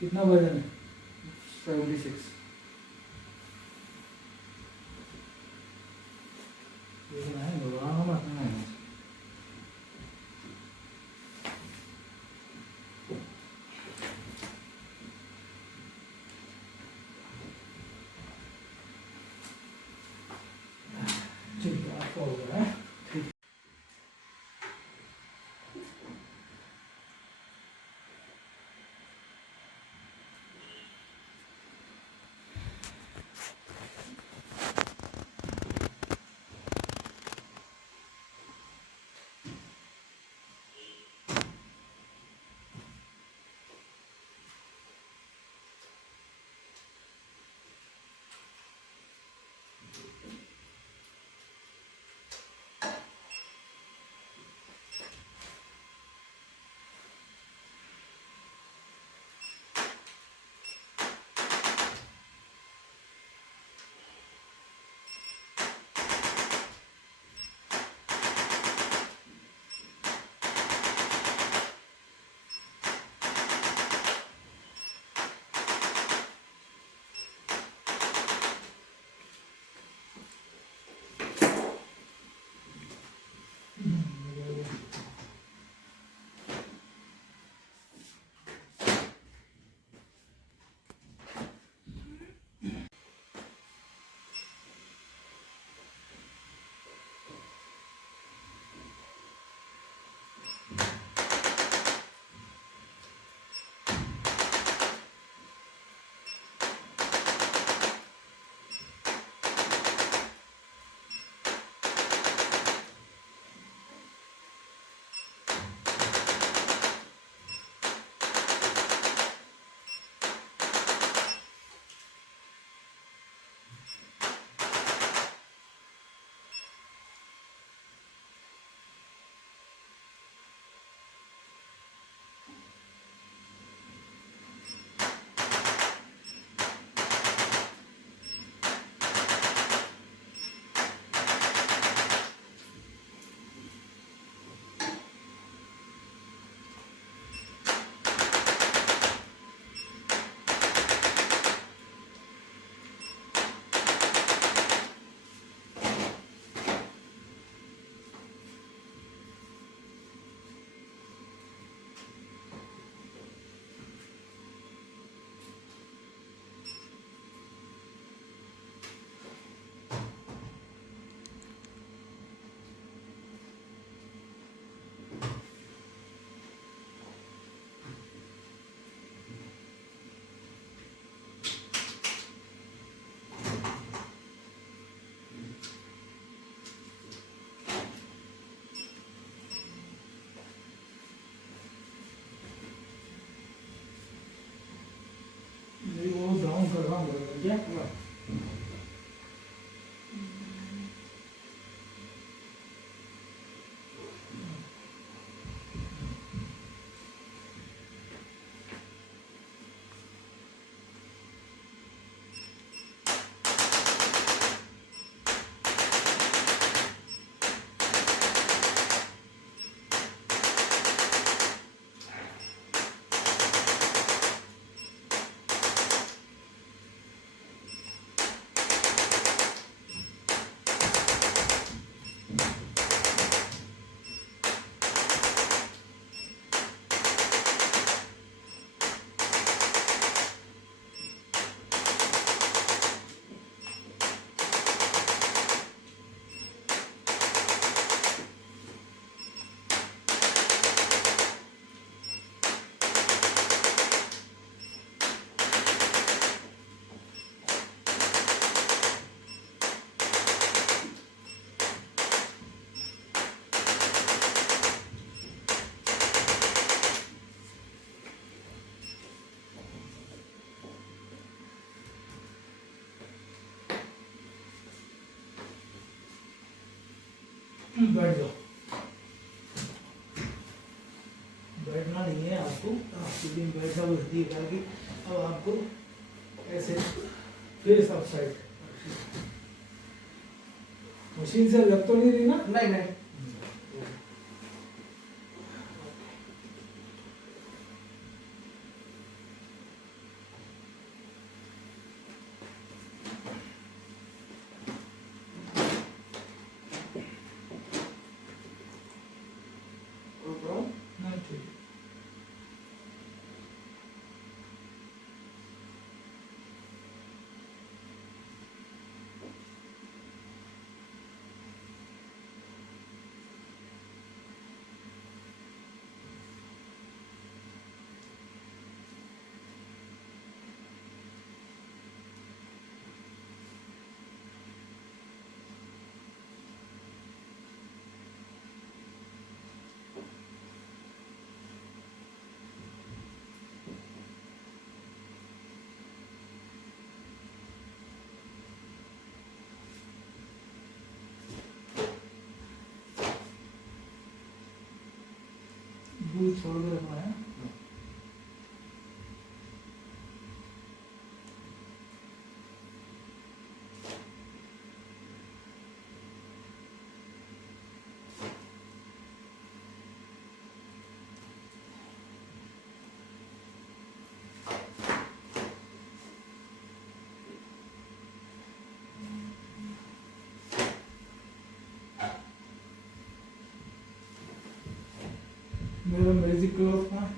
कितना वजन है? 76। देखना है भगवान हमारा। ठीक है, आपका हो गया है। वो डाउन कर रहा हूँ क्या? बैठ जाओ। बैठना नहीं है आपको, आपके दिन बैठा हुआ इसलिए कहा कि अब आपको ऐसे फेस अप साइड मशीन से लग तो नहीं रही ना? नहीं नहीं। पूरी छोड़ के रखना है। मेरा मैजिक क्लॉथ का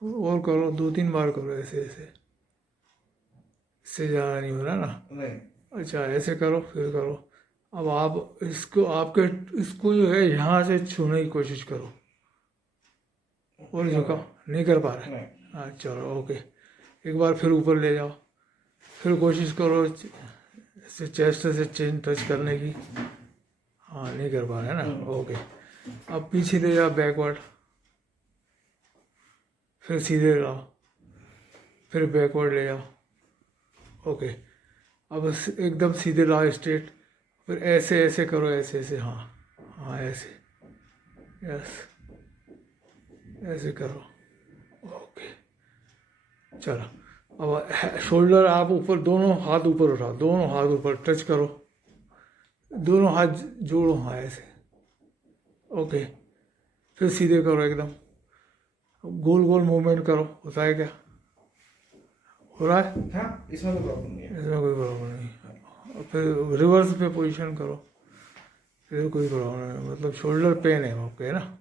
और करो, 2-3 बार करो ऐसे ऐसे, इससे ज़्यादा नहीं हो रहा ना। नहीं अच्छा ऐसे करो, फिर करो। अब आप इसको, आपके इसको जो है यहाँ से छूने की कोशिश करो और झुकाओ, नहीं कर पा रहे। नहीं हाँ चलो ओके, एक बार फिर ऊपर ले जाओ, फिर कोशिश करो इससे चेस्ट से चेन टच करने की। हाँ नहीं कर पा रहे हैं ना, ओके। अब पीछे ले जाओ बैकवर्ड, फिर सीधे लाओ, फिर बैकवर्ड ले जाओ, ओके। अब एकदम सीधे लाओ स्ट्रेट, फिर ऐसे ऐसे करो, ऐसे ऐसे, हाँ हाँ ऐसे, यस ऐसे करो, ओके। चलो अब शोल्डर आप ऊपर, दोनों हाथ ऊपर उठाओ, दोनों हाथ ऊपर टच करो, दोनों हाथ जोड़ो, हाँ ऐसे, ओके। फिर सीधे करो एकदम, गोल गोल मूवमेंट करो, होता है क्या, हो रहा है? हाँ, इसमें कोई प्रॉब्लम नहीं है। इसमें कोई प्रॉब्लम नहीं। और फिर रिवर्स पे पोजीशन करो, फिर कोई प्रॉब्लम नहीं, मतलब शोल्डर पेन है आपके, है ना?